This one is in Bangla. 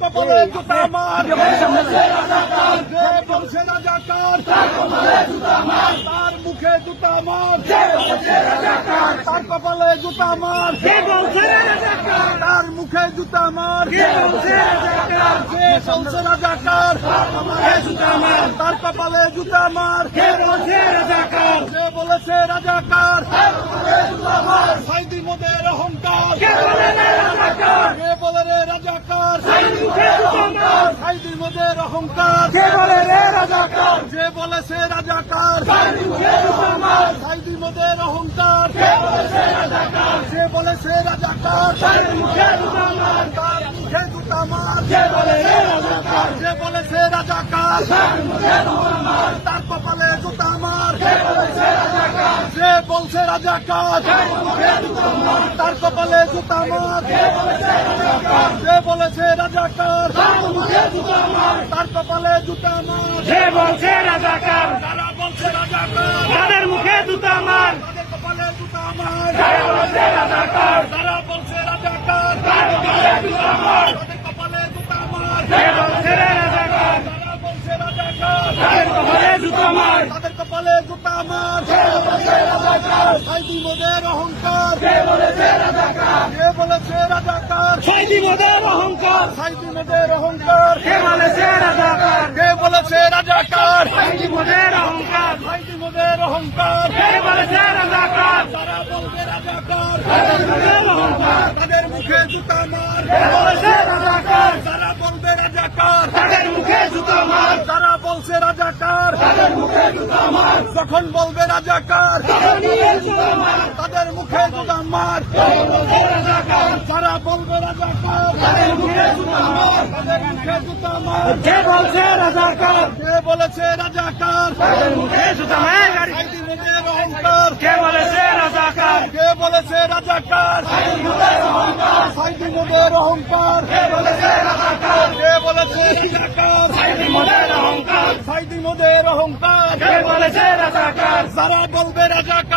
কপালে জুতা মার তার মুখে জুতা মার তার কপালে জুতা মার। তার মুখে জুতা মার যে বলছে রাজাকার? তার কপালে জুতা মার যে বলেছে রাজাকার সাইদি মোদের অহংকার কে বলে রে রাজাকার সাইদি মোদের অহংকার। কে বলে রে রাজাকার? যে বলেছে রাজাকার। সাইদি মোদের অহংকার। যে বলেছে রাজাকার। তার মুখে জুতা মার যে বলেছে রাজাকার। তার কপালে জুতা মার। যে বলছে রাজাকার। কপালে জুতা মার বলেছে রাজাকার তার কপালে জুতা মার যে বলছে রাজাকার। তারা বলছে রাজাকার। তাদের মুখে জুতা মার তাদের কপালে জুতা মার বলছে রাজাকার। তারা বলছে রাজাকার তাদের মুখে জুতা মার তাদের কপালে জুতা মার যে বলছে রে রাজাকার তারা বলছে রাজাকার তাদের কপালে জুতা মার তাদের কপালে জুতা মার সাইদি মোদের অহংকার। কে বলেছে রাজাকার? কে বলেছে রাজাকার? ছয়টি মোদের অহংকার। সাইদি মোদের অহংকার। কে বলেছে রাজাকার? কে বলেছে রাজাকার? ছয়টি মোদের অহংকার। সাইদি মোদের অহংকার। কে বলেছে রাজাকার? তারা বলবে রাজাকার। তাদের মুখে জুতা মার কে বলেছে রাজাকার তারা বলবে রাজাকার তাদের মুখে জুতা মার তারা বলছে রাজাকার তাদের মুখে জুতা মার যখন বলবে রাজাকার তাদের মুখে মার। তারা বলবে রাজাকার তাদের মুখে মার। বলছে রাজাকার? কে বলেছে রাজাকার? তাদের মুখে মার। অহংকার। কে বলেছে রাজাকার? কে বলেছে রাজাকার? অহংকার। কে বলেছে রাজাকার যারা বলবে রাজাকার